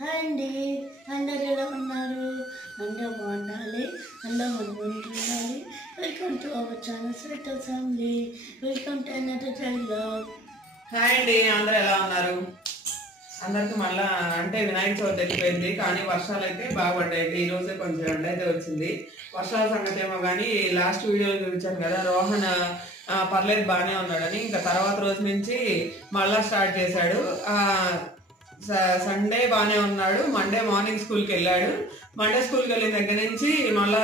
Hi అండి, అందరు ఎలా ఉన్నారు? అందరూ బాగుండాలి, అందరూ ఉండాలి. Welcome to our channel sweeter family. Welcome to another dialogue. Hi అండి, అందరూ ఎలా ఉన్నారు? అందరికి మళ్ళా అంటే వినాయక చవితి వెళ్ళిపోయింది, కానీ వర్షాలు అయితే బాగా పడ్డాయి. ఈ రోజే కొంచెం ఎండ అయితే వచ్చింది. వర్షాల సంగతి ఏమో కానీ లాస్ట్ వీడియోలో చూపించాను కదా, రోహన్ పర్లేదు బాగానే ఉన్నాడని. ఇంకా తర్వాత రోజు నుంచి మళ్ళా స్టార్ట్ చేశాడు. సండే బాగానే ఉన్నాడు. మండే మార్నింగ్ స్కూల్కి వెళ్ళాడు. మండే స్కూల్కి వెళ్ళిన దగ్గర నుంచి మళ్ళా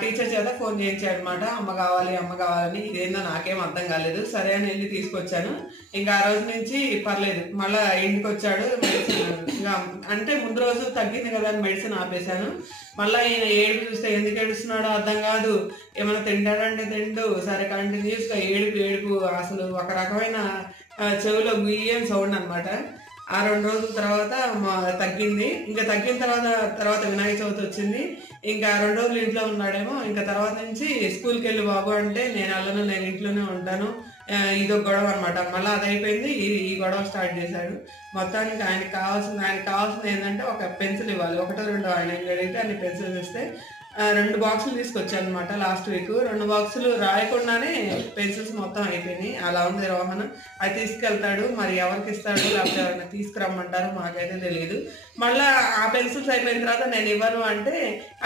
టీచర్ చేత ఫోన్ చేయించాడు అనమాట. అమ్మ కావాలని. ఇదేందో నాకేం అర్థం కాలేదు. సరే అని వెళ్ళి తీసుకొచ్చాను. ఇంకా ఆ రోజు నుంచి పర్లేదు. మళ్ళీ ఇంటికి వచ్చాడు. మెడిసిన్ ఇంకా అంటే ముందు రోజు తగ్గింది కదా అని మెడిసిన్ ఆపేశాను. మళ్ళీ ఈయన ఏడుపు చూస్తే ఎందుకు ఏడుస్తున్నాడో అర్థం కాదు. ఏమైనా తింటాడంటే తిండు. సరే కంటిన్యూస్గా ఏడుపు అసలు ఒక రకమైన చెవిలో గుయ్యం సౌండ్ అనమాట. ఆ 2 రోజుల తర్వాత తగ్గింది. ఇంకా తగ్గిన తర్వాత వినాయక చవితి వచ్చింది. ఇంకా 2 రోజులు ఇంట్లో ఉన్నాడేమో. ఇంకా తర్వాత నుంచి స్కూల్కి వెళ్ళి బాబు అంటే నేను వెళ్ళను, నేను ఇంట్లోనే ఉంటాను. ఇదొక గొడవ అనమాట. మళ్ళీ అది అయిపోయింది. ఈ గొడవ స్టార్ట్ చేశాడు. మొత్తానికి ఆయనకి కావాల్సింది ఏంటంటే ఒక పెన్సిల్ ఇవ్వాలి. 1-2 ఆయన అడిగితే అన్ని పెన్సిల్స్ ఇస్తే 2 బాక్సులు తీసుకొచ్చాను అనమాట లాస్ట్ వీక్. 2 బాక్సులు రాయకుండానే పెన్సిల్స్ మొత్తం అయిపోయినాయి. అలా ఉంది రోహన్. అది తీసుకెళ్తాడు. మరి ఎవరికి ఇస్తాడు, లేకపోతే ఎవరైనా తీసుకురమ్మంటారో మాకైతే తెలియదు. మళ్ళీ ఆ పెన్సిల్స్ అయిపోయిన తర్వాత నేను ఇవ్వను అంటే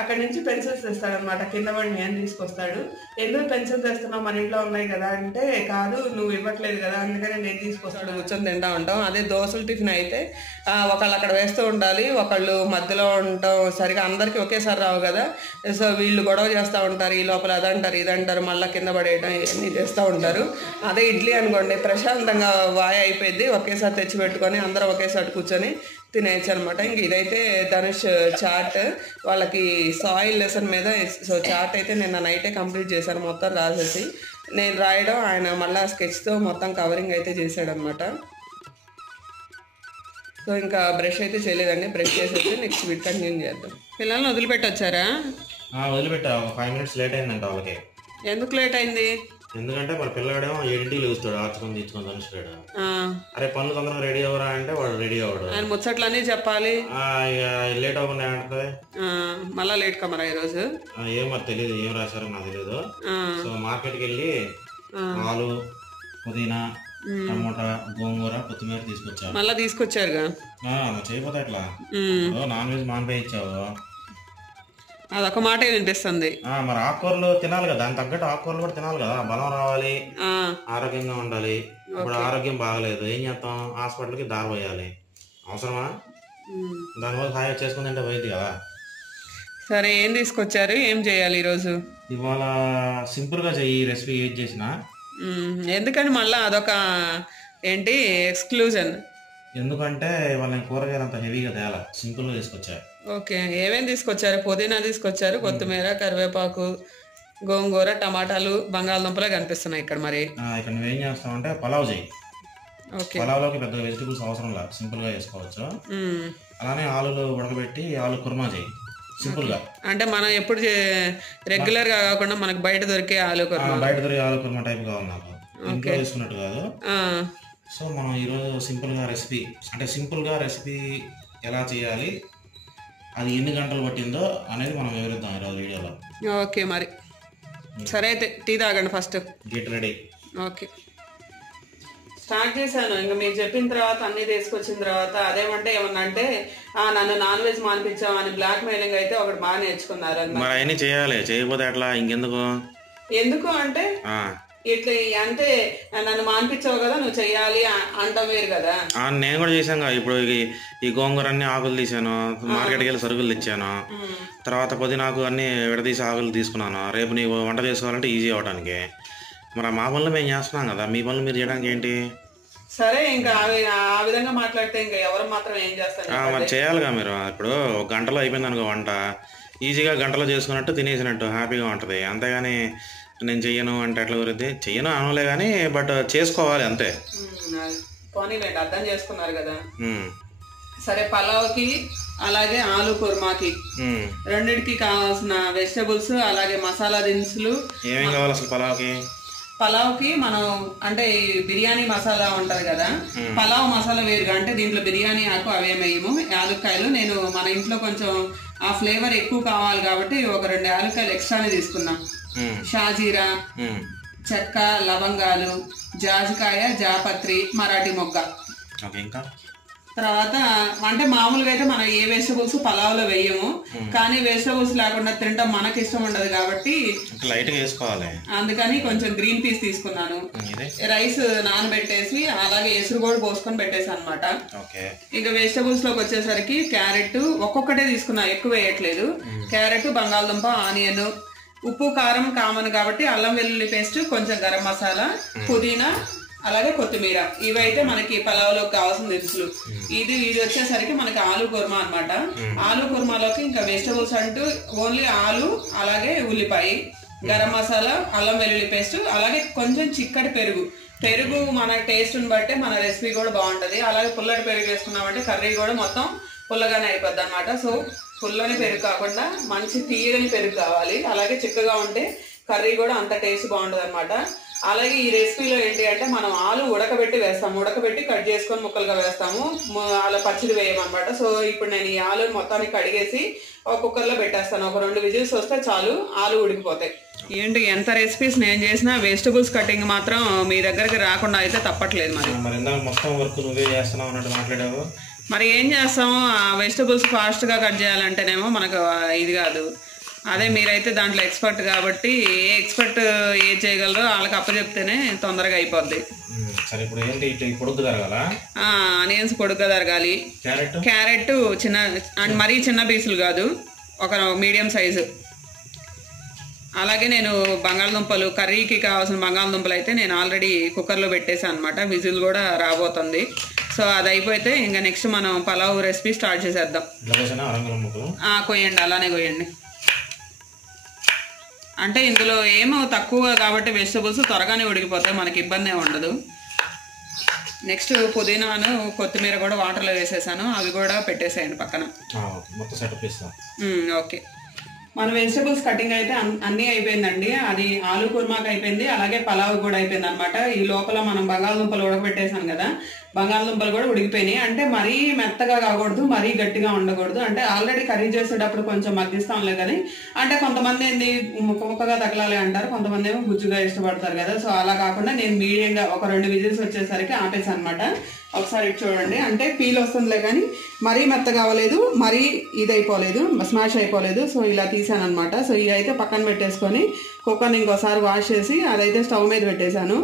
అక్కడి నుంచి పెన్సిల్స్ తెస్తాడు అనమాట. కింద పడి నేను తీసుకొస్తాడు. ఎందుకు పెన్సిల్స్ తెస్తున్నావు, మన ఇంట్లో ఉన్నాయి కదా అంటే, కాదు నువ్వు ఇవ్వట్లేదు కదా అందుకని నేను తీసుకొస్తాడు. కూర్చొని తింటా ఉంటాం. అదే దోశలు టిఫిన్ అయితే ఒకళ్ళు అక్కడ వేస్తూ ఉండాలి, ఒకళ్ళు మధ్యలో ఉంటాం. సరిగా అందరికీ ఒకేసారి రావు కదా. సో వీళ్ళు గొడవ చేస్తూ ఉంటారు. ఈ లోపల అదంటారు ఇదంటారు, మళ్ళీ కింద పడేయడం ఇవన్నీ చేస్తూ ఉంటారు. అదే ఇడ్లీ అనుకోండి, ప్రశాంతంగా వాయ అయిపోయింది. ఒకేసారి తెచ్చి పెట్టుకొని అందరూ ఒకేసారి కూర్చొని తినేయచ్చు అనమాట. ఇంక ఇదైతే ధనుష్ చార్ట్, వాళ్ళకి సాయిల్ లెసన్ మీద. సో చార్ట్ అయితే నిన్న నైటే కంప్లీట్ చేశాను మొత్తం రాసేసి. నేను రాయడం, ఆయన మళ్ళీ స్కెచ్తో మొత్తం కవరింగ్ అయితే చేశాడనమాట. సో ఇంకా బ్రష్ అయితే చేయలేదండి. బ్రష్ చేసేసి నెక్స్ట్ వీక్ కంటిన్యూ చేద్దాం. పిల్లల్ని వదిలిపెట్టొచ్చారా? వదిలిపెట్టా. 5 minutes లేట్ అయిందంట వాళ్ళకి. ఎందుకు లేట్ అయింది? ఎందుకంటే మన పిల్లగాడేమో 7 లేస్తాడు, ఆచుకొని తీసుకొని ధనుషుడు. అరే పనులు తొందరగా రెడీ అవ్వరా అంటే వాడు రెడీ అవ్వడు. ఆయన ముచ్చట్లన్నీ చెప్పాలి. లేట్ అవ్వకుండా అంటే మళ్ళా లేట్ కమరా ఈరోజు. ఏం మరి తెలియదు, ఏం రాశారో నాకు తెలియదు. సో మార్కెట్కి వెళ్ళి ఆలు, పుదీనా, టమోటా, గోంగూర, కొత్తిమీర తీసుకొచ్చారు. మళ్ళా తీసుకొచ్చారుగా. చేయపోతే ఎట్లా? నాన్ వెజ్ మానిపోయి ఇచ్చావు. అదొక మాట వినిపిస్తుంది. మరి ఆకుకూరలు తినాలి కదా, దాని తగ్గట్టు ఆకుకూరలు కూడా తినాలి కదా. బలం రావాలి, ఆరోగ్యంగా ఉండాలి. ఇప్పుడు ఆరోగ్యం బాగలేదు, ఏం చేస్తాం? హాస్పిటల్కి దారి పోయాలి. అవసరమా? దానివల్ల హాయి చేసుకుని తింటే పోయింది కదా. సరే ఏం తీసుకొచ్చారు, ఏం చేయాలి ఈరోజు? ఇవాళ సింపుల్ గా చెయ్యి రెసిపీ ఏది చేసినా. ఎందుకని మళ్ళీ అదొక ఏంటి ఎక్స్క్లూజన్? ఎందుకంటే ఇవాళ నేను కూరగాయలు అంత హెవీగా తేలా, సింపుల్ గా తీసుకొచ్చా. ఓకే, ఏమేమి తీసుకొచ్చారు? పుదీనా తీసుకొచ్చారు, కొత్తిమీర, కరివేపాకు, గోంగూర, టమాటాలు, బంగాళదుంపలే కనిపిస్తున్నాయి ఇక్కడ. మరి ఇక్కడ నువ్వేం చేస్తావు అంటే పలావ్ చేయి. పలావ్లోకి పెద్ద వెజిటబుల్స్ అవసరం లేదు, సింపుల్ గా చేసుకోవచ్చు. అలానే ఆలులు ఉడకబెట్టి ఆలు కుర్మా చేయి సింపుల్ గా. అంటే మనం ఎప్పుడు రెగ్యులర్ గా కాకుండా మనకు బయట దొరికే ఆలు కుర్మా. బయట దొరికే ఆలు కుర్మా టైప్ కావాలి నాకు, ఇంట్లో వేసుకున్నట్టు కాదు. సో మనం ఈరోజు సింపుల్ గా రెసిపీ ఎలా చేయాలి, అది ఎన్ని గంటలు పట్టిందో అనేది మనం వివరిద్దాం ఈరోజు వీడియోలో. ఓకే మరి సరే అయితే టీ తాగండి first. Get ready. Okay start చేశాను. ఇంకా మీరు చెప్పిన తర్వాత అన్ని తీసుకొచ్చిన తర్వాత అదేమంటే ఏమన్నా అంటే నన్ను నాన్ వెజ్ మానిపించావు అని బ్లాక్ మెయిలింగ్ అయితే ఒకటి బాగా నేర్చుకున్నారు. మరి అవన్నీ చేయాలి, చేయకపోతే అట్లా ఇంకెందుకు? ఎందుకు అంటే ఇట్లా అంటే నన్ను మానిపించావు కదా, నువ్వు చెయ్యాలి అంటావు వేరు కదా. నేను కూడా చేశాను. ఇప్పుడు ఈ గోంగూర అన్ని ఆకులు తీసాను, మార్కెట్కి వెళ్ళి సరుకులు తెచ్చాను. తర్వాత పుదీనాకు అన్ని విడదీసి ఆకులు తీసుకున్నాను. రేపు నీకు వంట చేసుకోవాలంటే ఈజీ అవడానికి. మరి మా పనులు మేము చేస్తున్నాం కదా, మీ పనులు మీరు చేయడానికి ఏంటి? సరే ఇంకా ఆ విధంగా మాట్లాడితే ఇంకా ఎవరు మాత్రం ఏం చేస్తారు? మరి చేయాలిగా మీరు. ఇప్పుడు 1 గంటలో అయిపోయింది అనుకో వంట, ఈజీగా గంటలో చేసుకున్నట్టు తినేసినట్టు హ్యాపీగా ఉంటుంది. అంతేగాని నేను చెయ్యను అంటే ఎట్లా కుదిరిద్ది? చెయ్యను అనులే కానీ, బట్ చేసుకోవాలి అంతే. పోనీలేండి, అర్థం చేసుకున్నారు కదా. సరే పలావ్కి అలాగే ఆలు కుర్మాకి రెండిటికి కావాల్సిన వెజిటబుల్స్ అలాగే మసాలా దినుసులు ఏమేం కావాలి అసలు పలావ్కి? పలావ్కి మనం అంటే బిర్యానీ మసాలా ఉంటది కదా, పలావ్ మసాలా వేరుగా, అంటే దీంట్లో బిర్యానీ ఆకు అవేమేయము, యాలక్కాయలు. నేను మన ఇంట్లో కొంచెం ఆ ఫ్లేవర్ ఎక్కువ కావాలి కాబట్టి ఒక 2 యాలక్కాయలు ఎక్స్ట్రానే తీసుకున్నాం. షాజీరా, చెక్క, లవంగాలు, జాజికాయ, జాపత్రి, మరాఠీ మొగ్గ. తర్వాత అంటే మామూలుగా అయితే మనం ఏ వెజిటబుల్స్ పలావ్లో వేయము, కానీ వెజిటబుల్స్ లేకుండా తింటాం మనకి ఇష్టం ఉండదు కాబట్టి లైట్ గా వేసుకోవాలి. అందుకని కొంచెం గ్రీన్ పీస్ తీసుకున్నాను. రైస్ నానబెట్టేసి అలాగే ఎసురు కూడా పోసుకొని పెట్టేసాను అనమాట. ఇక వెజిటబుల్స్ లోకి వచ్చేసరికి క్యారెట్ ఒక్కొక్కటే తీసుకున్నా, ఎక్కువ వేయట్లేదు. క్యారెట్, బంగాళదుంప, ఆనియన్, ఉప్పు, కారం కామన్ కాబట్టి అల్లం వెల్లుల్లి పేస్ట్, కొంచెం గరం మసాలా, పుదీనా, అలాగే కొత్తిమీర. ఇవైతే మనకి పలావ్లోకి కావాల్సిన దినుసులు. ఇది వచ్చేసరికి మనకి ఆలు కుర్మా అన్నమాట. ఆలు కుర్మాలోకి ఇంకా వెజిటబుల్స్ అంటూ ఓన్లీ ఆలు, అలాగే ఉల్లిపాయ, గరం మసాలా, అల్లం వెల్లుల్లి పేస్ట్, అలాగే కొంచెం చిక్కటి పెరుగు మన టేస్ట్ని బట్టి మన రెసిపీ కూడా బాగుంటది. అలాగే పుల్లటి పెరుగు వేసుకున్నామంటే కర్రీ కూడా మొత్తం పుల్లగానే అయిపోద్ది అనమాట. సో పుల్లని పెరుగు కాకుండా మంచి తీయని పెరుగు కావాలి. అలాగే చిక్కగా ఉంటే కర్రీ కూడా అంత టేస్ట్ బాగుంటది అనమాట. అలాగే ఈ రెసిపీలో ఏంటి అంటే మనం ఆలు ఉడకబెట్టి వేస్తాము, ఉడకబెట్టి కట్ చేసుకొని ముక్కలుగా వేస్తాము, అలా పచ్చడి వేయమన్నమాట. సో ఇప్పుడు నేను ఈ ఆలు మొత్తాన్ని కడిగేసి ఒక కుక్కర్లో పెట్టేస్తాను. ఒక 2 విజిల్స్ వస్తే చాలు, ఆలు ఉడికిపోతాయి. ఏంటి ఎంత రెసిపీస్ నేను చేసినా వెజిటబుల్స్ కటింగ్ మాత్రం మీ దగ్గరికి రాకుండా అయితే తప్పట్లేదు. మరి ఏం చేస్తాము, వెజిటబుల్స్ ఫాస్ట్గా కట్ చేయాలంటేనేమో మనకు ఇది కాదు. అదే మీరైతే దాంట్లో ఎక్స్పర్ట్ కాబట్టి ఏ ఎక్స్పర్ట్ ఏం చేయగలరో వాళ్ళకి అప్పచెప్తేనే తొందరగా అయిపోద్ది. ఆనియన్స్ పొడుగ్గా తరగాలి. క్యారెట్ చిన్న, మరీ చిన్న పీసులు కాదు, ఒక మీడియం సైజు. అలాగే నేను బంగాళదుంపలు, కర్రీకి కావాల్సిన బంగాళదుంపలు అయితే నేను ఆల్రెడీ కుక్కర్లో పెట్టేసాను అనమాట. విజిల్ కూడా రాబోతుంది. సో అది అయిపోతే ఇంకా నెక్స్ట్ మనం పలావ్ రెసిపీ స్టార్ట్ చేసేద్దాం. కొయ్యండి, అలానే కొయ్యండి. అంటే ఇందులో ఏమో తక్కువ కాబట్టి వెజిటబుల్స్ త్వరగానే ఉడికిపోతాయి, మనకి ఇబ్బంది ఉండదు. నెక్స్ట్ పుదీనాను, కొత్తిమీర కూడా వాటర్లో వేసేసాను, అవి కూడా పెట్టేసేయండి పక్కన. ఓకే, మన వెజిటబుల్స్ కటింగ్ అయితే అన్నీ అయిపోయిందండి. అది ఆలు కుర్మాకి అయిపోయింది, అలాగే పలావ్ కూడా అయిపోయింది అనమాట. ఈ లోపల మనం బంగాళదుంపలు ఉడకబెట్టేసాం కదా, బంగాళదుంపలు కూడా ఉడికిపోయినాయి. అంటే మరీ మెత్తగా కాకూడదు, మరీ గట్టిగా ఉండకూడదు. అంటే ఆల్రెడీ కర్రీ చేసేటప్పుడు కొంచెం మగ్గిస్తాంలే కానీ, అంటే కొంతమంది ఏంది ముక్కగా తగలాలి అంటారు, కొంతమంది ఏమో గుజ్జుగా ఇష్టపడతారు కదా. సో అలా కాకుండా నేను మీడియంగా ఒక 2 విజిల్స్ వచ్చేసరికి ఆపేసాను అనమాట. ఒకసారి ఇటు చూడండి, అంటే పీల్ వస్తుందిలే కానీ మరీ మెత్తగా అవ్వలేదు, మరీ ఇది అయిపోలేదు, స్మాష్ అయిపోలేదు. సో ఇలా తీసాను అనమాట. సో ఇదైతే పక్కన పెట్టేసుకొని కుక్కర్ని ఇంకోసారి వాష్ చేసి అదైతే స్టవ్ మీద పెట్టేశాను.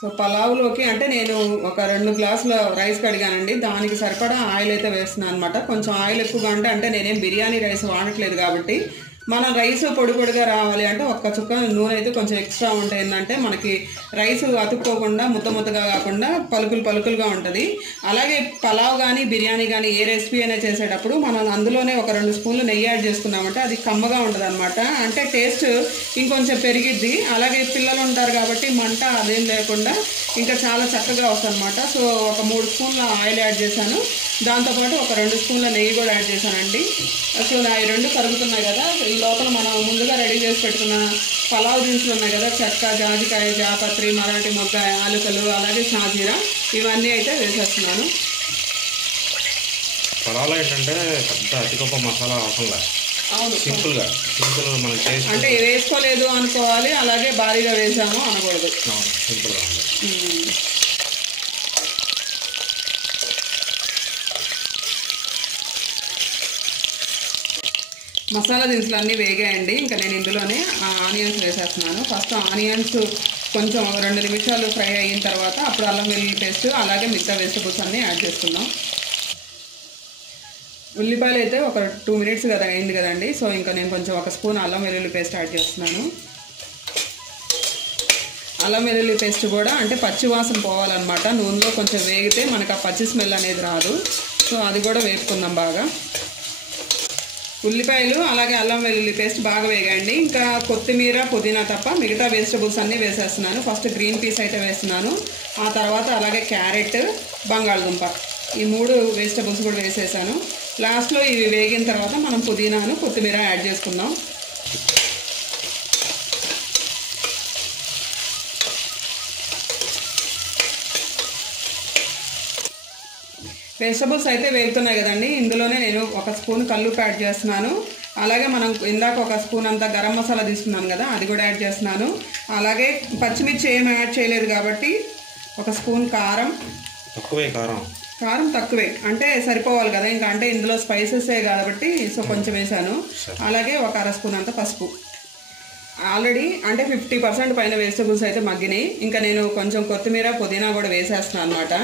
సో పలావ్లోకి అంటే నేను ఒక 2 గ్లాసుల రైస్ కడిగానండి, దానికి సరిపడా ఆయిల్ అయితే వేస్తున్నాను అనమాట. కొంచెం ఆయిల్ ఎక్కువగా అంటే నేనేం బిర్యానీ రైస్ వాడట్లేదు కాబట్టి మనం రైస్ పొడిగా రావాలి అంటే ఒక్క చుక్క నూనె అయితే కొంచెం ఎక్స్ట్రా ఉంటే ఏంటంటే మనకి రైస్ అతుక్కోకుండా ముద్దగా కాకుండా పలుకులుగా ఉంటుంది. అలాగే పలావ్ కానీ బిర్యానీ కానీ ఏ రెసిపీ అయినా చేసేటప్పుడు మనం అందులోనే ఒక 2 స్పూన్లు నెయ్యి యాడ్ చేసుకున్నామంటే అది కమ్మగా ఉంటుంది అనమాట. అంటే టేస్ట్ ఇంకొంచెం పెరిగిద్ది. అలాగే పిల్లలు ఉంటారు కాబట్టి మంట అదేం లేకుండా ఇంకా చాలా చక్కగా వస్తుంది అనమాట. సో ఒక 3 స్పూన్ల ఆయిల్ యాడ్ చేశాను, దాంతోపాటు ఒక 2 స్పూన్ల నెయ్యి కూడా యాడ్ చేశానండి. సో అవి 2 కరుగుతున్నాయి కదా, ఈ లోపల మనం ముందుగా రెడీ చేసి పెట్టుకున్న పలావ్ దినుసులు ఉన్నాయి కదా, చెక్క, జాజికాయ, జాపత్రి, మరాఠీ మొగ్గ, యాలకులు, అలాగే షాజీరా, ఇవన్నీ అయితే వేసేస్తున్నాను. పలావ్లో ఏంటంటే పెద్ద అతి గొప్ప మసాలా అవసరం లేదు. అవును, సింపుల్ మనకి అంటే వేసుకోలేదు అనుకోవాలి, అలాగే భారీగా వేసాము అనకూడదు. సింపుల్గా ఉంది. మసాలా దినుసులు అన్నీ వేగాయండి. ఇంకా నేను ఇందులోనే ఆనియన్స్ వేసేస్తున్నాను. ఫస్ట్ ఆనియన్స్ కొంచెం 2 నిమిషాలు ఫ్రై అయిన తర్వాత అప్పుడు అల్లం వెల్లుల్లి పేస్ట్, అలాగే మిగతా వెజిటబుల్స్ అన్నీ యాడ్ చేసుకుందాం. ఉల్లిపాయలు అయితే ఒక 2 మినిట్స్ కదా అయింది కదండి. సో ఇంకా నేను కొంచెం 1 స్పూన్ అల్లం వెల్లుల్లి పేస్ట్ యాడ్ చేస్తున్నాను. అల్లం వెల్లుల్లి పేస్ట్ కూడా అంటే పచ్చి వాసన పోవాలన్నమాట. నూనెలో కొంచెం వేగితే మనకు ఆ పచ్చి స్మెల్ అనేది రాదు. సో అది కూడా వేపుకుందాం బాగా. ఉల్లిపాయలు అలాగే అల్లం వెల్లుల్లి పేస్ట్ బాగా వేగండి. ఇంకా కొత్తిమీర, పుదీనా తప్ప మిగతా వెజిటబుల్స్ అన్నీ వేసేస్తున్నాను. ఫస్ట్ గ్రీన్ పీస్ అయితే వేస్తున్నాను, ఆ తర్వాత అలాగే క్యారెట్, బంగాళదుంప, ఈ 3 వెజిటబుల్స్ కూడా వేసేసాను. లాస్ట్లో ఇవి వేగిన తర్వాత మనం పుదీనాను, కొత్తిమీర యాడ్ చేసుకుందాం. వెజిటబుల్స్ అయితే వేగుతున్నాయి కదండి. ఇందులోనే నేను 1 స్పూన్ కల్లుప్పు యాడ్ చేస్తున్నాను. అలాగే మనం ఇందాక 1 స్పూన్ అంతా గరం మసాలా తీసుకున్నాం కదా, అది కూడా యాడ్ చేస్తున్నాను. అలాగే పచ్చిమిర్చి ఏం యాడ్ చేయలేదు కాబట్టి 1 స్పూన్ కారం. కారం తక్కువే అంటే సరిపోవాలి కదా, ఇంకా అంటే ఇందులో స్పైసెసే కాబట్టి సో కొంచెం వేసాను. అలాగే 1 అర స్పూన్ అంత పసుపు. ఆల్రెడీ అంటే 50% పైన వెజిటబుల్స్ అయితే మగ్గినాయి. ఇంకా నేను కొంచెం కొత్తిమీర పుదీనా కూడా వేసేస్తున్నాను అనమాట.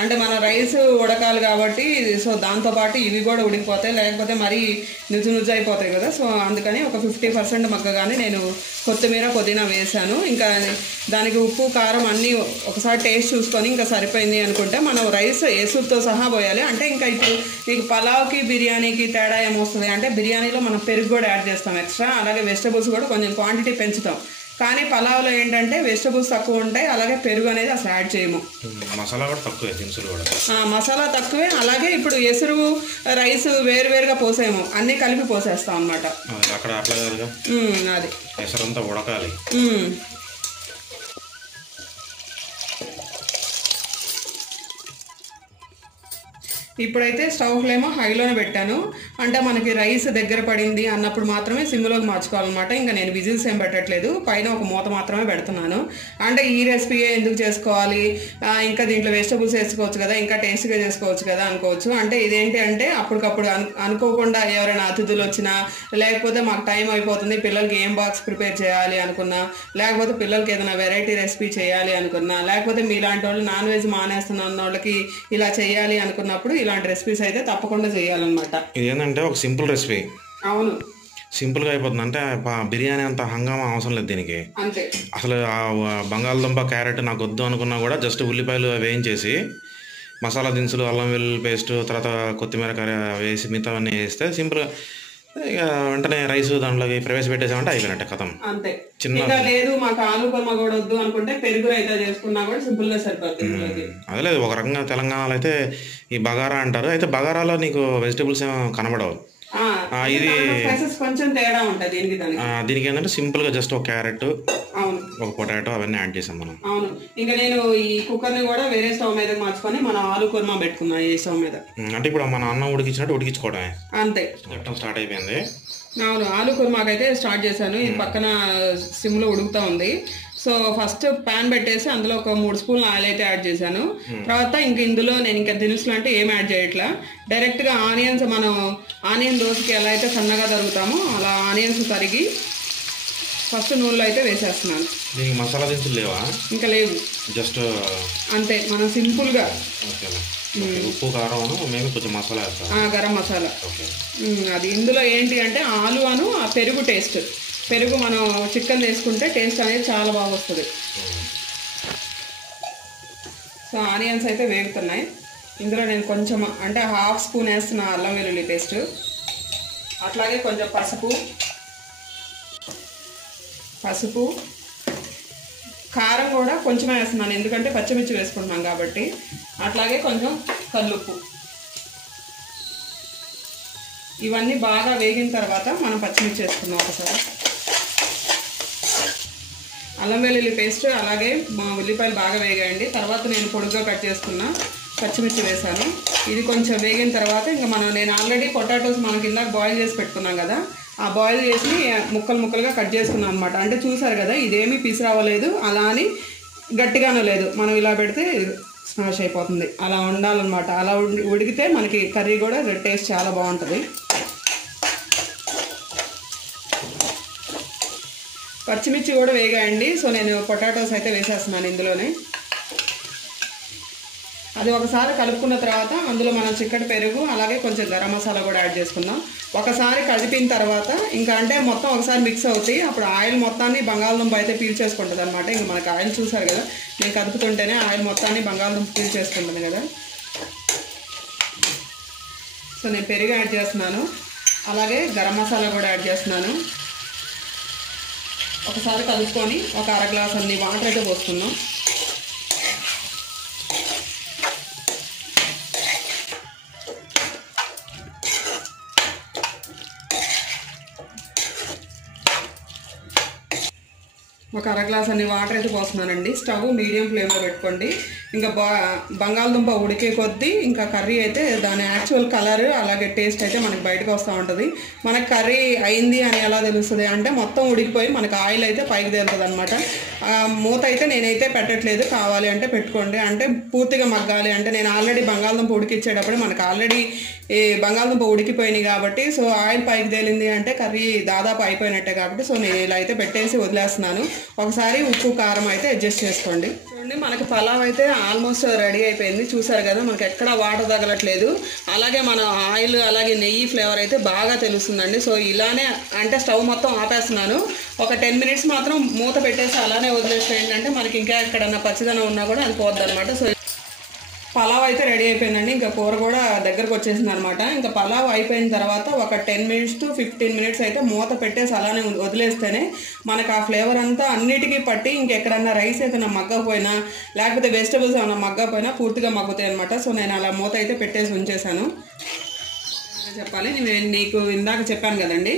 అంటే మన రైస్ ఉడకాలి కాబట్టి సో దాంతోపాటు ఇవి కూడా ఉడికిపోతాయి, లేకపోతే మరీ నుజ్జు అయిపోతాయి కదా. సో అందుకని ఒక 50% మగ్గగానే నేను కొత్తిమీర పుదీనా వేసాను. ఇంకా దానికి ఉప్పు కారం అన్నీ ఒకసారి టేస్ట్ చూసుకొని ఇంకా సరిపోయింది అనుకుంటే మనం రైస్ ఏసుతో సహా పోయాలి. అంటే ఇంకా ఇప్పుడు మీకు పలావ్కి బిర్యానీకి తేడా ఏమొస్తుంది అంటే బిర్యానీలో మనం పెరుగు కూడా యాడ్ చేస్తాం ఎక్స్ట్రా. అలాగే వెజిటబుల్స్ కూడా కొంచెం క్వాంటిటీ పెంచుతాం. కానీ పలావ్లో ఏంటంటే వెజిటబుల్స్ తక్కువ ఉంటాయి, అలాగే పెరుగు అనేది అసలు యాడ్ చేయము. మసాలా కూడా తక్కువే, దినుసులు కూడా మసాలా తక్కువే. అలాగే ఇప్పుడు ఎసురు రైస్ వేరువేరుగా పోసేము, అన్నీ కలిపి పోసేస్తాం అనమాట. అక్కడ అట్లా కాదుగా, అది ఎసరంతా ఉడకాలి. ఇప్పుడైతే స్టవ్ ఫ్లేమ్ హైలోనే పెట్టాను. అంటే మనకి రైస్ దగ్గర పడింది అన్నప్పుడు మాత్రమే సిమ్లోకి మార్చుకోవాలన్నమాట. ఇంకా నేను విజిల్స్ ఏం పెట్టట్లేదు, పైన ఒక మూత మాత్రమే పెడుతున్నాను. అంటే ఈ రెసిపీ ఎందుకు చేసుకోవాలి, ఇంకా దీంట్లో వెజిటబుల్స్ వేసుకోవచ్చు కదా, ఇంకా టేస్ట్గా చేసుకోవచ్చు కదా అనుకోవచ్చు. అంటే ఇదేంటి అంటే అప్పటికప్పుడు అనుకోకుండా ఎవరైనా అతిథులు వచ్చినా, లేకపోతే మాకు టైం అయిపోతుంది పిల్లలకి ఏం బాక్స్ ప్రిపేర్ చేయాలి అనుకున్నా, లేకపోతే పిల్లలకి ఏదైనా వెరైటీ రెసిపీ చేయాలి అనుకున్నా, లేకపోతే మీలాంటి వాళ్ళు నాన్ వెజ్ మానేస్తున్న వాళ్ళకి ఇలా చేయాలి అనుకున్నప్పుడు ఇలాంటి రెసిపీస్ అయితే తప్పకుండా చేయాలన్నమాట. ఇది ఏంటంటే ఒక సింపుల్ రెసిపీ. అవును, సింపుల్గా అయిపోతుంది. అంటే బిర్యానీ అంత హంగామా అవసరం లేదు దీనికి. అంతే. అసలు బంగాళదుంప క్యారెట్ నాకు వద్దు అనుకున్నా కూడా జస్ట్ ఉల్లిపాయలు వేయించేసి మసాలా దినుసులు అల్లం వెల్లుల్లి పేస్ట్ తర్వాత కొత్తిమీర కర్రీ వేసి మిగతావన్నీ వేస్తే సింపుల్గా ఇక వెంటనే రైస్ దాంట్లోకి ప్రవేశపెట్టేసామంటే అయిపోయినట్టే కథం. అంతే. చిన్న లేదు మాకు ఆలు కుర్మా కూడా వద్దు అనుకుంటే పెరుగు రైతా చేసుకున్నా కూడా సింపుల్ గా సరిపోతుంది. అదే లేదు, ఒక రకంగా తెలంగాణలో అయితే ఈ బగారా అంటారు. అయితే బగారాలో నీకు వెజిటబుల్స్ ఏమో కనబడవు. ఇది కొంచెం తేడా ఉంటుంది దీనికి ఏంటంటే సింపుల్ గా జస్ట్ ఒక క్యారెట్, అవును, ఒక పొటాటో అవన్నీ యాడ్ చేసాం మనం. అవును. ఇంకా నేను ఈ కుక్కర్ ని కూడా వేరే స్టవ్ మీద మార్చుకొని మన ఆలు కుర్మా పెట్టుకున్నా ఈ స్టవ్ మీద. అంటే ఇప్పుడు మన అన్నం ఉడికించినట్టు ఉడికించుకోవడమే, అంతే. స్టార్ట్ అయిపోయింది. అవును, ఆలు కుర్మాకైతే స్టార్ట్ చేశాను. ఈ పక్కన సిమ్ లో ఉడుకుతా ఉంది. సో ఫస్ట్ ప్యాన్ పెట్టేసి అందులో ఒక 3 స్పూన్ల ఆయిల్ అయితే యాడ్ చేశాను. తర్వాత ఇందులో నేను ఇంకా దినుసులు అంటే ఏం యాడ్ చేయట్లా, డైరెక్ట్ గా ఆనియన్స్, మనం ఆనియన్ దోసకి ఎలా అయితే సన్నగా తరుగుతామో అలా ఆనియన్స్ తరిగి ఫస్ట్ నూనెలో అయితే వేసేస్తున్నాను. దీనికి మసాలా దినుసులు లేవా? ఇంకా లేవు, జస్ట్ అంతే. మనం సింపుల్ గా ఉప్పు కారం మేము కొంచెం మసాలా వేస్తాం, గరం మసాలా. అది ఇందులో ఏంటి అంటే ఆలు ఆ పెరుగు టేస్ట్. పెరుగు మనం చికెన్ వేసుకుంటే టేస్ట్ అనేది చాలా బాగా వస్తుంది. సో ఆనియన్స్ అయితే వేగుతున్నాయి. ఇందులో నేను కొంచెం అంటే 1/2 స్పూన్ వేస్తున్నా అల్లం వెల్లుల్లి పేస్ట్. అట్లాగే కొంచెం పసుపు కారం కూడా కొంచెం వేస్తున్నాను, ఎందుకంటే పచ్చిమిర్చి వేసుకుంటున్నాం కాబట్టి. అట్లాగే కొంచెం కల్లుప్పు. ఇవన్నీ బాగా వేగిన తర్వాత మనం పచ్చిమిర్చి వేసుకున్నాం ఒకసారి. అల్లం వెల్లుల్లి పేస్ట్ అలాగే ఉల్లిపాయలు బాగా వేగాయండి. తర్వాత నేను పొడుగ్గా కట్ చేసుకున్న పచ్చిమిర్చి వేసాను. ఇది కొంచెం వేగిన తర్వాత ఇంకా నేను ఆల్రెడీ పొటాటోస్ మనం కింద బాయిల్ చేసి పెట్టుకున్నాం కదా, ఆ బాయిల్ చేసి ముక్కలుగా కట్ చేసుకున్నాం అనమాట. అంటే చూసారు కదా, ఇదేమీ పీసు రావలేదు, అలా అని గట్టిగానూ లేదు. మనం ఇలా పెడితే స్మాష్ అయిపోతుంది. అలా ఉండాలన్నమాట. అలా ఉడికితే మనకి కర్రీ కూడా టేస్ట్ చాలా బాగుంటుంది. పచ్చిమిర్చి కూడా వేగాయండి. సో నేను పొటాటోస్ అయితే వేసేస్తున్నాను ఇందులోనే. అది ఒకసారి కలుపుకున్న తర్వాత అందులో మనం చిక్కటి పెరుగు అలాగే కొంచెం గరం మసాలా కూడా యాడ్ చేసుకుందాం. ఒకసారి కలిపిన తర్వాత ఇంకా అంటే మొత్తం ఒకసారి మిక్స్ అవుతాయి. అప్పుడు ఆయిల్ మొత్తాన్ని బంగాళదుంప అయితే పీల్చేసుకుంటుంది అనమాట. ఇంకా మనకు ఆయిల్ చూసారు కదా, నేను కదుపుతుంటేనే ఆయిల్ మొత్తాన్ని బంగాళదుంప పీల్చేసుకుంటుంది కదా. సో నేను పెరుగు యాడ్ చేస్తున్నాను, అలాగే గరం మసాలా కూడా యాడ్ చేస్తున్నాను. ఒకసారి కలుపుకొని ఒక 1/2 గ్లాస్ అన్ని వాటర్ అయితే పోస్తున్నాం. ఒక 1/2 గ్లాస్ అన్ని వాటర్ అయితే పోస్తున్నానండి. స్టవ్ మీడియం ఫ్లేమ్లో పెట్టుకోండి. ఇంకా బంగాళదుంప ఉడికే కొద్దీ ఇంకా కర్రీ అయితే దాని యాక్చువల్ కలర్ అలాగే టేస్ట్ అయితే మనకి బయటకు వస్తూ ఉంటుంది. మనకి కర్రీ అయింది అని ఎలా తెలుస్తుంది అంటే మొత్తం ఉడికిపోయి మనకి ఆయిల్ అయితే పైకి తేలుతుంది అనమాట. మూత అయితే నేనైతే పెట్టట్లేదు, కావాలి అంటే పెట్టుకోండి. అంటే పూర్తిగా మగ్గాలి అంటే నేను ఆల్రెడీ బంగాళదుంప ఉడికిచ్చేటప్పుడు మనకు ఆల్రెడీ ఈ బంగాళదుంప ఉడికిపోయినాయి కాబట్టి సో ఆయిల్ పైకి తేలింది అంటే కర్రీ దాదాపు అయిపోయినట్టే కాబట్టి సో నేను ఇలా అయితే పెట్టేసి వదిలేస్తున్నాను. ఒకసారి ఉప్పు కారం అయితే అడ్జస్ట్ చేసుకోండి. చూడండి మనకి పలావ్ అయితే ఆల్మోస్ట్ రెడీ అయిపోయింది. చూసారు కదా మనకి ఎక్కడ వాటర్ తగలట్లేదు, అలాగే మన ఆయిల్ అలాగే నెయ్యి ఫ్లేవర్ అయితే బాగా తెలుస్తుందండి. సో ఇలానే అంటే స్టవ్ మొత్తం ఆపేస్తున్నాను. ఒక 10 మినిట్స్ మాత్రం మూత పెట్టేసి అలానే వదిలేసేయండి, అంటే మనకి ఇంకా ఎక్కడన్నా పచ్చిదనం ఉన్నా కూడా అది పోద్ది అనమాట. సో పలావ్ అయితే రెడీ అయిపోయిందండి. ఇంకా కూర కూడా దగ్గరకు వచ్చేసింది అనమాట. ఇంకా పలావ్ అయిపోయిన తర్వాత ఒక 10 మినిట్స్ టు 15 మినిట్స్ అయితే మూత పెట్టేసి అలానే వదిలేస్తేనే మనకు ఆ ఫ్లేవర్ అంతా అన్నిటికీ పట్టి ఇంకెక్కడన్నా రైస్ అయితే మగ్గకపోయినా లేకపోతే వెజిటబుల్స్ ఏమైనా మగ్గకపోయినా పూర్తిగా మగ్గుతాయి అనమాట. సో నేను అలా మూత అయితే పెట్టేసి ఉంచేసాను. చెప్పాలి నేను నీకు ఇందాక చెప్పాను కదండి,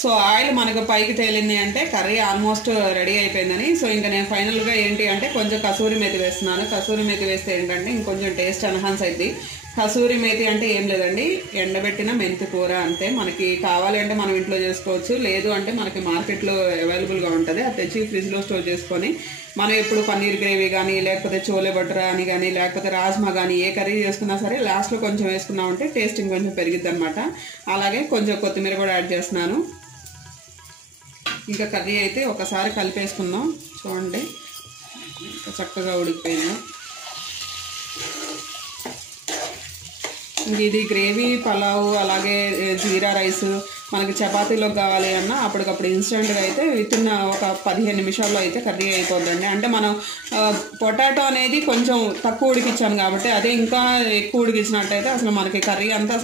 సో ఆయిల్ మనకు పైకి తేలింది అంటే కర్రీ ఆల్మోస్ట్ రెడీ అయిపోయిందని. సో ఇంకా నేను ఫైనల్గా ఏంటి అంటే కొంచెం కసూరి మేతి వేస్తున్నాను. కసూరి మేతి వేస్తే ఏంటంటే ఇంకొంచెం టేస్ట్ ఎన్హాన్స్ అయింది. కసూరి మేతి అంటే ఏం లేదండి, ఎండబెట్టిన మెంతి కూర అంతే. మనకి కావాలి అంటే మనం ఇంట్లో చేసుకోవచ్చు, లేదు అంటే మనకి మార్కెట్లో అవైలబుల్గా ఉంటుంది. అది తెచ్చి ఫ్రిడ్జ్లో స్టోర్ చేసుకొని మనం ఎప్పుడు పన్నీర్ గ్రేవీ కానీ లేకపోతే చోలే బటర్ అని కానీ లేకపోతే రాజ్మా కానీ ఏ కర్రీ చేసుకున్నా సరే లాస్ట్లో కొంచెం వేసుకున్నామంటే టేస్ట్ ఇంకొంచెం పెరిగిద్ది అనమాట. అలాగే కొంచెం కొత్తిమీర కూడా యాడ్ చేస్తున్నాను. ఇంకా కర్రీ అయితే ఒకసారి కలిపేసుకుందాం. చూడండి చక్కగా ఉడికిపోయింది. ఇది గ్రేవీ పలావ్ అలాగే జీరా రైస్ మనకి చపాతీలోకి కావాలి అన్నా అప్పటికప్పుడు ఇన్స్టెంట్గా అయితే వితిన్ ఒక 15 నిమిషాల్లో అయితే కర్రీ అయిపోద్దండి. అంటే మనం పొటాటో అనేది కొంచెం తక్కువ ఉడికించాను కాబట్టి అదే ఇంకా ఎక్కువ ఉడికించినట్టయితే అసలు మనకి కర్రీ అంతా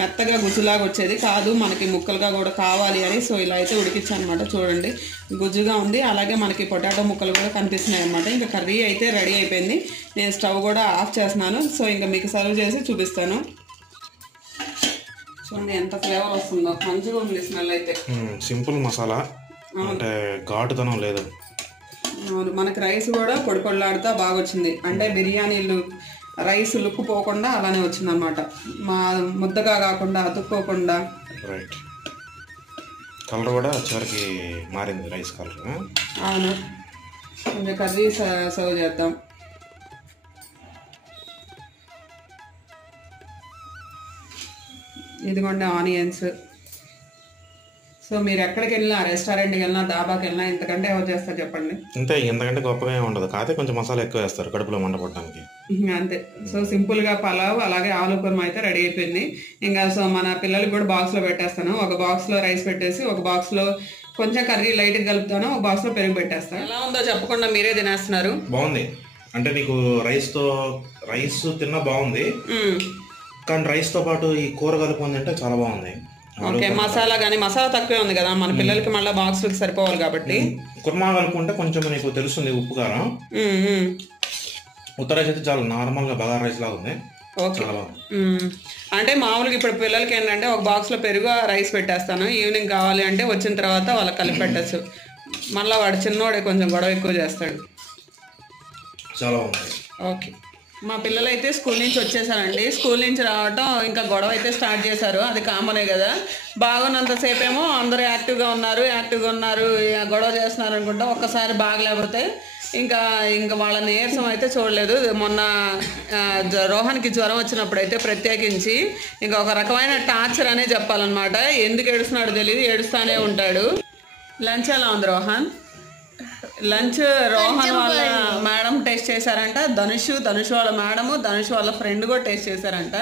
మెత్తగా గుజ్జులాగా వచ్చేది కాదు, మనకి ముక్కలుగా కూడా కావాలి అని. సో ఇలా అయితే ఉడికించాను అనమాట. చూడండి గుజ్జుగా ఉంది, అలాగే మనకి పొటాటో ముక్కలు కూడా కనిపిస్తున్నాయి అనమాట. ఇంకా కర్రీ అయితే రెడీ అయిపోయింది. నేను స్టవ్ కూడా ఆఫ్ చేస్తున్నాను. సో ఇంకా మీకు సర్వ్ చేసి చూపిస్తాను. చూడండి ఎంత ఫ్లేవర్ వస్తుందో, మంచిగా ఉంది స్మెల్ అయితే. సింపుల్ మసాలా అంటే ఘాటుతనం లేదు. మనకి రైస్ కూడా పొడి పొడిలాడుతా బాగా వచ్చింది. అంటే బిర్యానీలు రైస్ లుక్ పోకుండా అలానే వచ్చింది అనమాట. మా ముద్దగా కాకుండా అతుక్కోకుండా. రైట్, కలర్ కూడా చివరికి మారింది రైస్ కలర్. అవును, కొంచెం కర్రీ సర్వ్ చేద్దాం. ఇదిగోండి ఆనియన్స్. సో మీరు ఎక్కడికి వెళ్ళినా రెస్టారెంట్కి వెళ్ళినా దాబాకి వెళ్ళినా ఇంతకంటే ఎవరు చేస్తారు చెప్పండి? అంతే, ఇంతకంటే గొప్పగా ఉండదు. కాకపోతే కొంచెం మసాలా ఎక్కువ వేస్తారు కడుపులో మండపడడానికి, అంతే. సో సింపుల్గా పలావ్ అలాగే ఆలు కుర్మా అయితే రెడీ అయిపోయింది. ఇంకా సో మన పిల్లలకి కూడా బాక్స్లో పెట్టేస్తాను. ఒక బాక్స్లో రైస్ పెట్టేసి ఒక బాక్స్లో కొంచెం కర్రీ లైట్గా కలుపుతాను, ఒక బాక్స్లో పెరుగు పెట్టేస్తాను. ఎలా ఉందో చెప్పకుండా మీరే తినేస్తున్నారు. బాగుంది. అంటే నీకు రైస్ తిన్నా బాగుంది, కానీ రైస్తో పాటు ఈ కూర కలుపుకుంది అంటే చాలా బాగుంది. ఓకే, మసాలా కానీ మసాలా తక్కువే ఉంది కదా, మన పిల్లలకి మళ్ళీ బాక్స్కి సరిపోవాలి కాబట్టి. కుర్మా కలుపుకుంటే కొంచెం నీకు తెలుస్తుంది ఉప్పు కారం. ఉత్తర రైస్ అయితే చాలా నార్మల్గా బగారా రైస్ లాగా ఉంది. ఓకే, అంటే మామూలుగా ఇప్పుడు పిల్లలకి ఏంటంటే ఒక బాక్స్లో పెరుగు రైస్ పెట్టేస్తాను. ఈవినింగ్ కావాలి అంటే వచ్చిన తర్వాత వాళ్ళకి కలిపి పెట్టచ్చు. మళ్ళీ వాడు చిన్నోడే కొంచెం గొడవ ఎక్కువ చేస్తాడు. చాలా బాగుంది. ఓకే, మా పిల్లలు అయితే స్కూల్ నుంచి వచ్చేసారండి. స్కూల్ నుంచి రావటం ఇంకా గొడవ అయితే స్టార్ట్ చేశారు. అది కామనే కదా. బాగున్నంతసేపు ఏమో అందరూ యాక్టివ్గా ఉన్నారు గొడవ చేస్తున్నారు అనుకుంటా. ఒక్కసారి బాగలేకపోతే ఇంకా వాళ్ళ నీరసం అయితే చూడలేదు. మొన్న రోహన్కి జ్వరం వచ్చినప్పుడు అయితే ప్రత్యేకించి ఇంకా ఒక రకమైన టార్చర్ అనే చెప్పాలన్నమాట. ఎందుకు ఏడుస్తున్నాడో తెలియదు, ఏడుస్తానే ఉంటాడు. లంచ్ ఎలా ఉంది రోహన్? లంచ్ రోహన్ వాళ్ళ మేడం టేస్ట్ చేశారంట, ధనుష్ వాళ్ళ మేడము ధనుష్ వాళ్ళ ఫ్రెండ్ కూడా టేస్ట్ చేశారంట.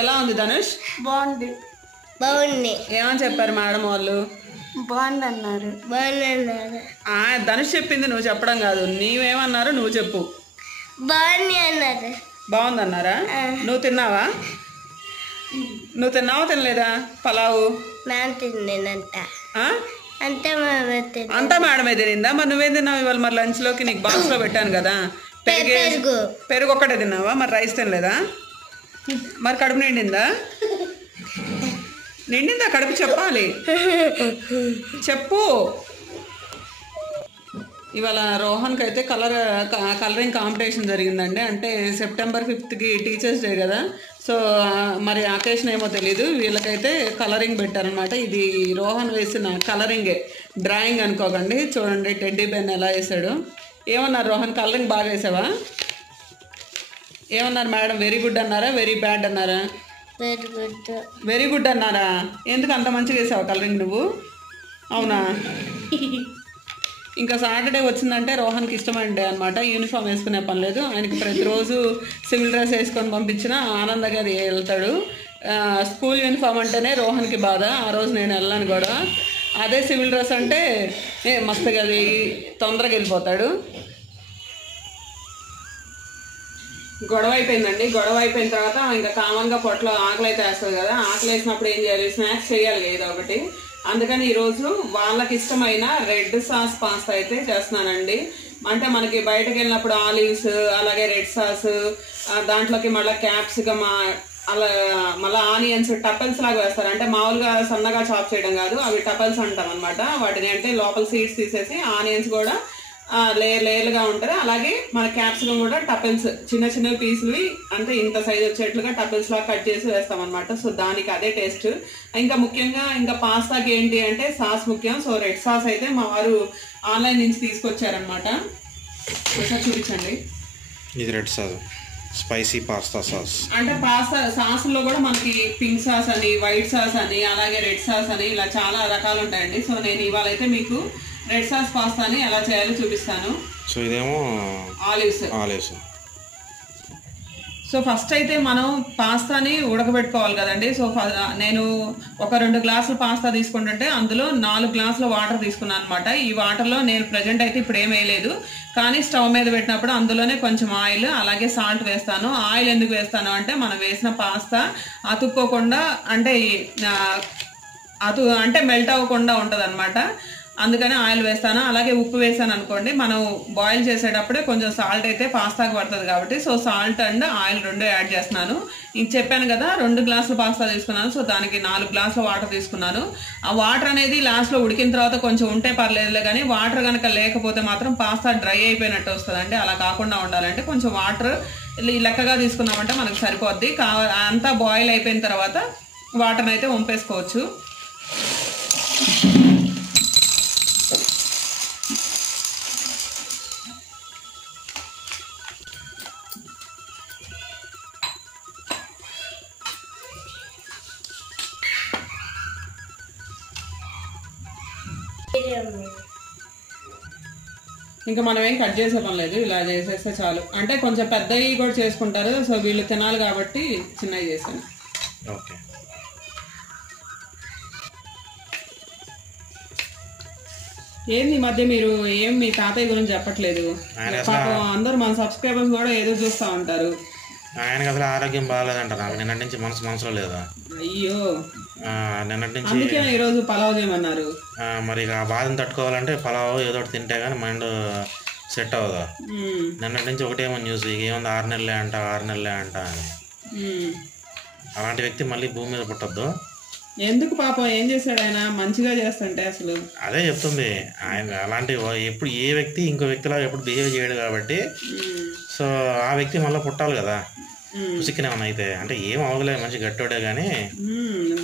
ఎలా ఉంది ధనుష్? బాగుంది. ఏమని చెప్పారు మేడం వాళ్ళు? బాగుంది అన్నారు. ధనుష్ చెప్పింది నువ్వు చెప్పడం కాదు, నీవేమన్నారు నువ్వు చెప్పు. బాగుందన్నారా? నువ్వు తిన్నావా? తినలేదా పలావు? అంతా మేడమే తినిందా? మరి నువ్వేం తిన్నావు ఇవాళ? మరి లంచ్లోకి నీకు బాక్స్లో పెట్టాను కదా, పెరుగు ఒక్కటే తిన్నావా? మరి రైస్ తినలేదా? మరి కడుపు నిండిందా కడుపు? చెప్పాలి, చెప్పు. ఇవాళ రోహన్కి అయితే కలరింగ్ కాంపిటీషన్ జరిగిందండి. అంటే సెప్టెంబర్ 5కి టీచర్స్ డే కదా, సో మరి అకేషన్ ఏమో తెలీదు, వీళ్ళకైతే కలరింగ్ పెట్టారనమాట. ఇది రోహన్ వేసిన కలరింగే, డ్రాయింగ్ అనుకోకండి. చూడండి టెడ్డీ బెన్ ఎలా వేసాడు. ఏమన్నారు రోహన్, కలరింగ్ బాగా వేసావా? ఏమన్నారు మేడం? వెరీ గుడ్ అన్నారా, వెరీ బ్యాడ్ అన్నారా? వెరీ గుడ్ అన్నారా? ఎందుకు అంత మంచిగా వేసావా కలరింగ్ నువ్వు? అవునా? ఇంకా సాటర్డే వచ్చిందంటే రోహన్కి ఇష్టమైన డే అనమాట. యూనిఫామ్ వేసుకునే పని లేదు ఆయనకి. ప్రతిరోజు సివిల్ డ్రెస్ వేసుకొని పంపించినా ఆనందంగా వెళ్తాడు. స్కూల్ యూనిఫామ్ అంటేనే రోహన్కి బాధ. ఆ రోజు నేను వెళ్ళాను కూడా. అదే సివిల్ డ్రెస్ అంటే మస్తుగా తొందరగా వెళ్ళిపోతాడు. గొడవ అయిపోయిందండి. గొడవ అయిపోయిన తర్వాత ఇంకా కామన్గా పొట్టలో ఆకలి అయితే వేస్తుంది కదా, ఆకలి వేసినప్పుడు ఏం చేయాలి, స్నాక్స్ చేయాలి ఏదో ఒకటి. అందుకని ఈరోజు వాళ్ళకి ఇష్టమైన రెడ్ సాస్ పాస్తా అయితే చేస్తున్నానండి. అంటే మనకి బయటకు వెళ్ళినప్పుడు ఆలివ్స్, అలాగే రెడ్ సాస్, దాంట్లోకి మళ్ళీ క్యాప్సికమ్, అలా మళ్ళీ ఆనియన్స్ టపల్స్ లాగా వేస్తారు. అంటే మామూలుగా సన్నగా చాప్ చేయడం కాదు, అవి టపల్స్ అంటాం అనమాట. వాటిని అంటే లోపల సీడ్స్ తీసేసి ఆనియన్స్ కూడా లేయర్గా ఉంటుంది. అలాగే మన క్యాప్సికమ్ కూడా టపల్స్ చిన్న చిన్న పీసులు అంటే ఇంత సైజ్ వచ్చేట్లుగా టపల్స్ లాగా కట్ చేసి వేస్తాం అనమాట. సో దానికి అదే టేస్ట్. ఇంకా ముఖ్యంగా ఇంకా పాస్తాకి ఏంటి అంటే సాస్ ముఖ్యం. సో రెడ్ సాస్ అయితే మా వారు ఆన్లైన్ నుంచి తీసుకొచ్చారనమాట. ఒకసారి చూపించండి. ఇది red sauce, spicy pasta sauce. అంటే పాస్తా సాస్లో కూడా మనకి పింక్ సాస్ అని, వైట్ సాస్ అని, అలాగే రెడ్ సాస్ అని ఇలా చాలా రకాలు ఉంటాయండి. సో నేను ఇవాళ అయితే మీకు రెడ్ సాస్ పాస్తాని ఎలా చేయాలో చూపిస్తాను. సో ఇదేమో ఆలివ్స్. సో ఫస్ట్ అయితే మనం పాస్తాని ఉడకబెట్టుకోవాలి కదండి. సో నేను ఒక 2 గ్లాసులు పాస్తా తీసుకుంటుంటే అందులో 4 గ్లాసుల వాటర్ తీసుకున్నాను అనమాట. ఈ వాటర్లో నేను ప్రజెంట్ అయితే ఇప్పుడు ఏం వేయలేదు, కానీ స్టవ్ మీద పెట్టినప్పుడు అందులోనే కొంచెం ఆయిల్ అలాగే సాల్ట్ వేస్తాను. ఆయిల్ ఎందుకు వేస్తాను అంటే మనం వేసిన పాస్తా అతుక్కోకుండా అంటే మెల్ట్ అవ్వకుండా ఉంటుంది అనమాట. అందుకని ఆయిల్ వేస్తాను. అలాగే ఉప్పు వేసాను అనుకోండి, మనం బాయిల్ చేసేటప్పుడే కొంచెం సాల్ట్ అయితే పాస్తాకి పడుతుంది కాబట్టి, so salt and oil 2 add చేస్తున్నాను. ఇది చెప్పాను కదా 2 గ్లాసులు పాస్తా తీసుకున్నాను. సో దానికి 4 గ్లాసుల వాటర్ తీసుకున్నాను. ఆ వాటర్ అనేది లాస్ట్లో ఉడికిన తర్వాత కొంచెం ఉంటే పర్లేదులే, కానీ వాటర్ కనుక లేకపోతే మాత్రం పాస్తా డ్రై అయిపోయినట్టు వస్తుంది. అలా కాకుండా ఉండాలంటే కొంచెం వాటర్ లెక్కగా తీసుకున్నామంటే మనకు సరిపోద్ది. అంతా బాయిల్ అయిపోయిన తర్వాత వాటర్ని అయితే వంపేసుకోవచ్చు. ఇంకా మనం ఏం కట్ చేసే పని లేదు, ఇలా చేసేస్తే చాలు. అంటే కొంచెం పెద్దవి కూడా చేసుకుంటారు, సో వీళ్ళు తినాలి కాబట్టి చిన్నవి చేశాను. ఓకే. ఏంది ఈ మధ్య మీరు మీ తాతయ్య గురించి చెప్పట్లేదు? పాపం అందరూ మన సబ్స్క్రైబర్స్ కూడా ఏదో చూస్తూ ఉంటారు. ఆయనకి అసలు ఆరోగ్యం బాగాలేదంట. నాకు నిన్నటి నుంచి మనసులో లేదా. అయ్యో, నిన్నటి నుంచి. అందుకే ఈరోజు పలావ్ చేయమన్నారు. మరి ఆ బాధను తట్టుకోవాలంటే పలావ్ ఏదో ఒకటి తింటే కానీ మైండ్ సెట్ అవ్వదా. నిన్నటి నుంచి ఒకటేమో న్యూస్, ఏముంది 6 నెలలే అంట అని. అలాంటి వ్యక్తి మళ్ళీ భూమి మీద పుట్టద్దు. ఎందుకు పాపం, ఏం చేశాడు ఆయన? మంచిగా చేస్తుంటే అసలు అదే చెప్తుంది. ఆయన అలాంటి ఎప్పుడు ఏ వ్యక్తి ఇంకో వ్యక్తిలా ఎప్పుడు బిహేవ్ చేయడు కాబట్టి, సో ఆ వ్యక్తి మళ్ళీ పుట్టాలి కదా. ఉసిక్కినేమన్నా అయితే అంటే ఏం అవ్వలేదు, మంచి గట్టోడే. కానీ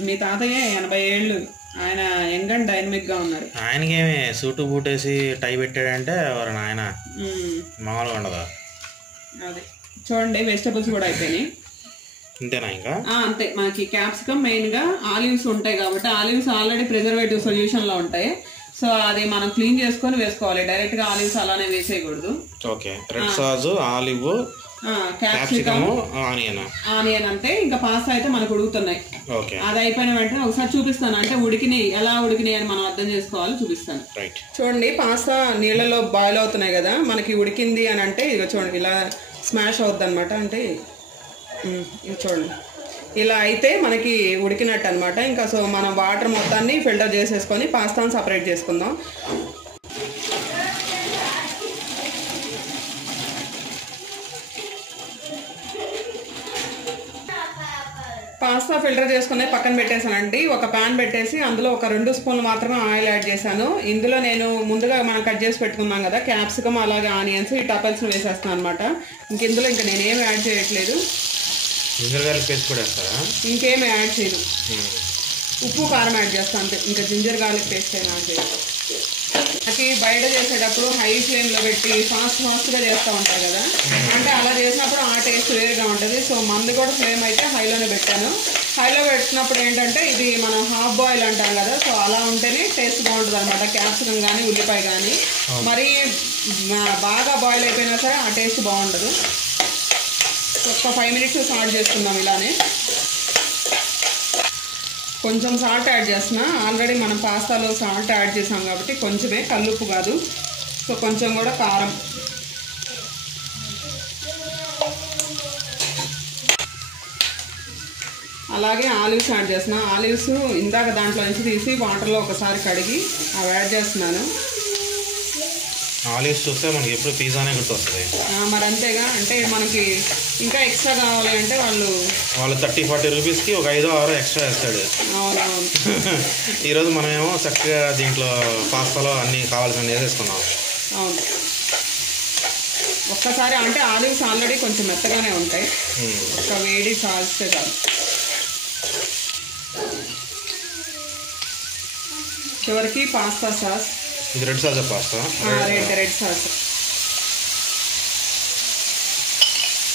మీ తాతయ్య 80 ఏళ్ళు, ఆయన యంగ్ అండ్ డైనమిక్ గా ఉన్నారు. ఆయనకేమి సూటు బూటేసి టై పెట్టాడంటే ఎవరు ఆయన మామూలుగా ఉండదా. అదే చూడండి, వెజిటబుల్స్ కూడా అయిపోయినాయి. అంతేనా? ఇంకా అంతే. మనకి క్యాప్సికమ్ మెయిన్ గా, ఆలివ్స్ ఉంటాయి కాబట్టి, ఆలివ్స్ ఆల్రెడీ ప్రిజర్వేటివ్ సొల్యూషన్ లో ఉంటాయి. సో అది మనం క్లీన్ చేసుకొని వేసుకోవాలి, డైరెక్ట్ గా ఆలివ్స్ అలానే వేసేయకూడదు. Okay. Red sauce, olive, capsicum, onion అంటే ఇంకా పాస్తా అయితే మనకు ఉడుకుతున్నాయి. అది అయిపోయిన వెంటనే ఒకసారి చూపిస్తాను, అంటే ఎలా ఉడికినాయి అని మనం అర్థం చేసుకోవాలి, చూపిస్తాను. చూడండి, పాస్తా నీళ్ళలో బాయిల్ అవుతున్నాయి కదా, మనకి ఉడికింది అని అంటే ఇక చూడండి ఇలా స్మాష్ అవుద్ది అనమాట. అంటే ఇది చూడండి, ఇలా అయితే మనకి ఉడికినట్టు అనమాట. ఇంకా సో మనం వాటర్ మొత్తాన్ని ఫిల్టర్ చేసేసుకొని పాస్తాను సపరేట్ చేసుకుందాం. పాస్తా ఫిల్టర్ చేసుకునే పక్కన పెట్టేసానండి. ఒక ప్యాన్ పెట్టేసి అందులో ఒక 2 స్పూన్లు మాత్రమే ఆయిల్ యాడ్ చేశాను. ఇందులో నేను ముందుగా మనం కట్ చేసి పెట్టుకున్నాం కదా క్యాప్సికమ్ అలాగే ఆనియన్స్, ఈ టపల్స్ని వేసేస్తాను అనమాట. ఇందులో ఇంకా నేనేం యాడ్ చేయట్లేదు. జింజర్ గార్లిక్ పేస్ట్ కూడా వేస్తారా? ఇంకేం యాడ్ చేయను. ఉప్పు కారం యాడ్ చేస్తాను అంతే. ఇంకా జింజర్ గార్లిక్ పేస్ట్ అయినా యాడ్ చేయను. నాకు బయట చేసేటప్పుడు హై ఫ్లేమ్లో పెట్టి ఫాస్ట్గా చేస్తూ ఉంటారు కదా, అంటే అలా చేసినప్పుడు ఆ టేస్ట్ వేరుగా ఉంటుంది. సో మంది కూడా ఫ్లేమ్ అయితే హైలోనే పెట్టాను. హైలో పెట్టినప్పుడు ఏంటంటే ఇది మనం హాఫ్ బాయిల్ అంటాం కదా, సో అలా ఉంటేనే టేస్ట్ బాగుంటుంది అనమాట. క్యాప్సికమ్ కానీ ఉల్లిపాయ కానీ మరి బాగా బాయిల్ అయిపోయినా సరే ఆ టేస్ట్ బాగుండదు. ఒక 5 మినిట్స్ సాల్ట్ చేసుకుందాం. ఇలానే కొంచెం సాల్ట్ యాడ్ చేస్తున్నా. ఆల్రెడీ మనం పాస్తాలో సాల్ట్ యాడ్ చేసాం కాబట్టి కొంచెమే, కల్లుప్పు కాదు. సో కొంచెం కూడా కారం, అలాగే ఆలివ్స్ యాడ్ చేస్తున్నా. ఆలివ్స్ ఇందాక దాంట్లో నుంచి తీసి వాటర్లో ఒకసారి కడిగి అవి యాడ్ చేస్తున్నాను. ఆలివ్స్ చూస్తే మనకి ఎప్పుడు పిజ్జానే గుర్తొస్తుంది. మరి అంతేగా, అంటే మనకి ఇంకా ఎక్స్ట్రా కావాలి అంటే వాళ్ళు 30-40 రూపీస్కి ఒక 5-6 ఎక్స్ట్రా వేస్తాడు. అవునవును. ఈరోజు మనమేమో చక్కగా దీంట్లో పాస్తాలో అన్నీ కావాల్సినవి వేసేసుకున్నాం. అవును, ఒక్కసారి అంటే ఆలివ్స్ ఆల్రెడీ కొంచెం మెత్తగానే ఉంటాయి. ఒక్క వేడి కాల్స్తే చాలు. చివరికి పాస్తా సాస్. ఇది red sauce pasta, red sauce.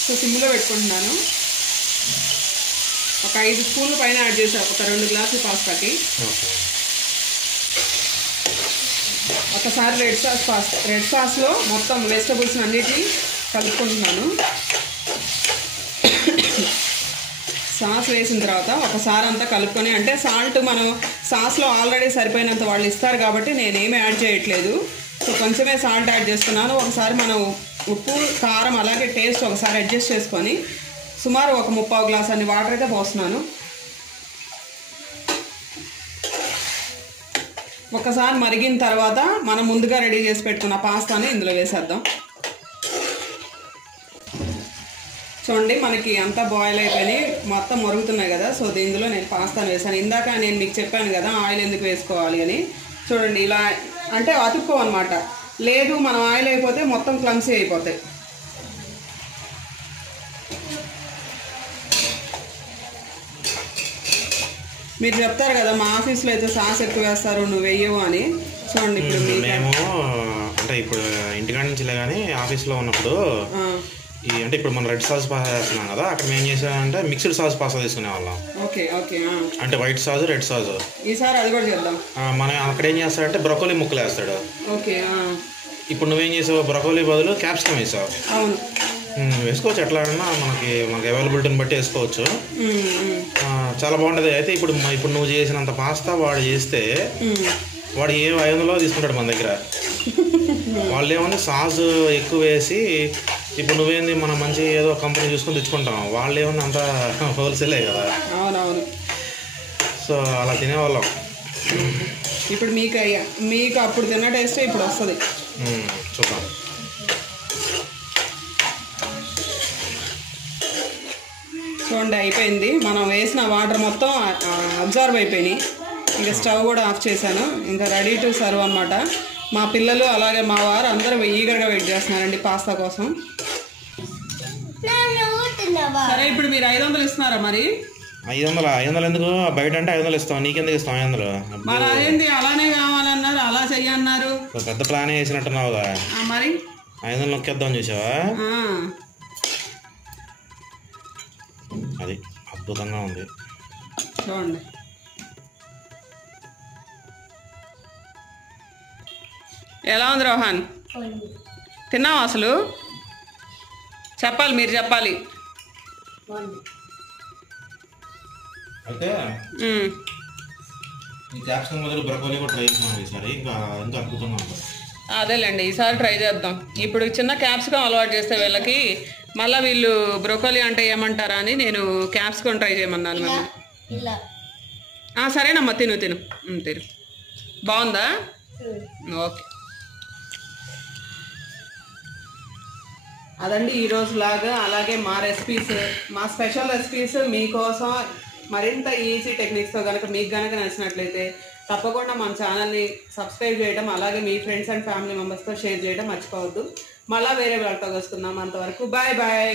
So సిమ్లో పెట్టుకుంటున్నాను. ఒక 5 స్పూన్ల పైన యాడ్ చేశాను ఒక 2 గ్లాసుల పాస్తాకి. ఒకసారి రెడ్ సాస్లో మొత్తం వెజిటబుల్స్ అన్నిటినీ కలుపుకుంటున్నాను. సాస్ వేసిన తర్వాత ఒకసారి అంతా కలుపుకొని, అంటే సాల్ట్ మనం సాస్లో ఆల్రెడీ సరిపోయినంత వాళ్ళు ఇస్తారు కాబట్టి నేనేమి యాడ్ చేయట్లేదు. సో కొంచెమే సాల్ట్ యాడ్ చేస్తున్నాను. ఒకసారి మనం ఉప్పు కారం అలాగే టేస్ట్ ఒకసారి అడ్జస్ట్ చేసుకొని సుమారు ఒక 3/4 గ్లాస్ అన్ని వాటర్ అయితే పోస్తున్నాను. ఒకసారి మరిగిన తర్వాత మనం ముందుగా రెడీ చేసి పెట్టుకున్న పాస్తాని ఇందులో వేసేద్దాం. చూడండి మనకి అంతా బాయిల్ అయిపోయి మొత్తం మరుగుతున్నాయి కదా. సో ఇందులో నేను పాస్తాను వేసాను. ఇందాక నేను మీకు చెప్పాను కదా ఆయిల్ ఎందుకు వేసుకోవాలి అని. చూడండి ఇలా అంటే అతుక్కోవన్నమాట. లేదు మనం ఆయిల్ అయిపోతే మొత్తం క్లమ్సీ అయిపోతాయి. మీరు చెప్తారు కదా మా ఆఫీస్లో అయితే సాస్ ఎక్కువ వేస్తారు నువ్వు వెయ్యవు అని. చూడండి ఇప్పుడు మేము అంటే ఇప్పుడు ఇంటికాడ నుంచి కానీ ఆఫీస్లో ఉన్నప్పుడు అంటే ఇప్పుడు మనం రెడ్ సాస్ పాస్తా చేస్తున్నాం కదా, అక్కడ మేము చేసామంటే మిక్స్డ్ సాస్ పాస్తా తీసుకునే వాళ్ళం. ఓకే ఓకే, అంటే వైట్ సాస్ రెడ్ సాస్. ఈసారి అది కూడా చేద్దాం. మనం అక్కడ ఏం చేస్తాడంటే బ్రొకోలీ ముక్కలు వేస్తాడు. ఓకే, ఇప్పుడు నువ్వేం చేసావు, బ్రొకోలీ బదులు క్యాప్సికమ్ వేసావు. అవును, వేసుకోవచ్చు. ఎట్లా అన్నా మనకి అవైలబిలిటీని బట్టి వేసుకోవచ్చు. చాలా బాగుంటుంది. అయితే ఇప్పుడు నువ్వు చేసినంత పాస్తా వాడు చేస్తే వాడు 500 తీసుకుంటాడు మన దగ్గర. వాళ్ళు ఏమన్నా సాస్ ఎక్కువ వేసి, ఇప్పుడు నువ్వేంది మనం మంచి ఏదో కంపెనీ చూసుకొని తెచ్చుకుంటాం, వాళ్ళు ఏమన్నా అంత హోల్సేలే కదా. అవునవును. సో అలా తినేవాళ్ళం. ఇప్పుడు మీకు అప్పుడు తిన్న టేస్ట్ ఇప్పుడు వస్తుంది. చూద్దాం. చూడండి అయిపోయింది. మనం వేసిన వాటర్ మొత్తం అబ్జర్వ్ అయిపోయినాయి. ఇంకా స్టవ్ కూడా ఆఫ్ చేశాను. ఇంకా రెడీ టు సర్వ్ అనమాట. మా పిల్లలు అలాగే మా వారు అందరూ ఈగర్గా వెయిట్ చేస్తున్నారండి పాస్తా కోసం. సరే ఇప్పుడు మీరు 500 ఇస్తున్నారా? మరి 500 ఎందుకు? బయట అంటే 500 ఇస్తాం, నీకెందుకు ఇస్తాం 500? మరి అదేంటి అలానే కావాలన్నారు, అలా చెయ్యన్నారు. పెద్ద ప్లాన్ వేసినట్టున్నావుగా. మరి 500 నొక్కేద్దాం చూసావా? అది అద్భుతంగా ఉంది. చూడండి ఎలా ఉంది రోహన్? తిన్నావా అసలు? చెప్పాలి, మీరు చెప్పాలి. అయితే ఈ క్యాప్సికమ్ బదులు బ్రొకోలీ కూడా ట్రై చేద్దాం ఈసారి. ఇంకా అద్భుతంగా ఉంటుంది. అదేలేండి, ఈసారి ట్రై చేద్దాం. ఇప్పుడు చిన్న క్యాప్సికమ్ అలవాటు చేస్తే వీళ్ళకి మళ్ళీ వీళ్ళు బ్రొకోలీ అంటే ఏమంటారా అని నేను క్యాప్సికమ్ ట్రై చేయమన్నాను మిమ్మల్ని. సరేనమ్మా, తిను. బాగుందా? ఓకే. అదండి ఈరోజు లాగా. అలాగే మా రెసిపీస్, మా స్పెషల్ రెసిపీస్ మీకోసం మరింత ఈజీ టెక్నిక్స్తో కనుక మీకు కనుక నచ్చినట్లయితే తప్పకుండా మన ఛానల్ని సబ్స్క్రైబ్ చేయడం, అలాగే మీ ఫ్రెండ్స్ అండ్ ఫ్యామిలీ మెంబర్స్తో షేర్ చేయడం మర్చిపోవద్దు. మళ్ళీ వేరే వాళ్ళతో వస్తున్నాం. అంతవరకు బాయ్ బాయ్.